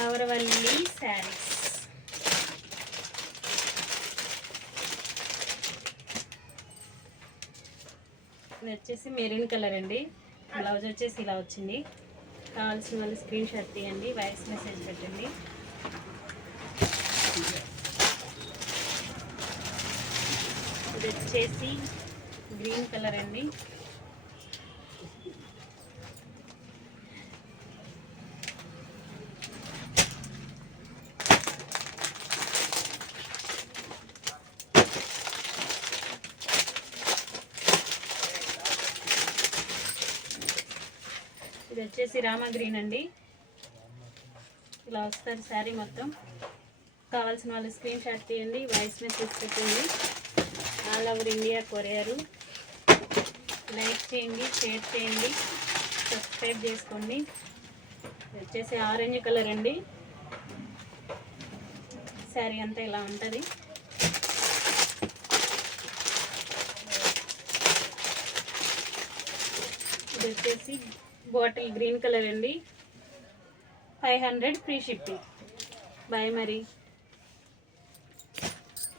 Flower saris. ఇది వచ్చేసి maroon colour అండి. బ్లౌజ్ వచ్చేసి ఇలా వచ్చింది. కావాల్సిన వాళ్ళు స్క్రీన్ షాట్ తీయండి, వాయిస్ మెసేజ్ పెట్టండి. ఇది వచ్చేసి గ్రీన్ కలర్ అండి. ఇది వచ్చేసి రామా గ్రీన్ అండి. ఇలా వస్తారు శారీ మొత్తం. కావాల్సిన వాళ్ళు స్క్రీన్ షాట్ తీయండి, వాయిస్ మెసేజ్ పెట్టండి. All over India courier. Like చేయండి, షేర్ చేయండి, సబ్స్క్రైబ్ చేసుకోండి. ఇది వచ్చేసి ఆరెంజ్ కలర్ అండి. శారీ అంతా ఇలా ఉంటుంది. ఇది వచ్చేసి బాటిల్ గ్రీన్ కలర్ అండి. 500 ఫ్రీ షిప్పింగ్. బాయ్ మరి.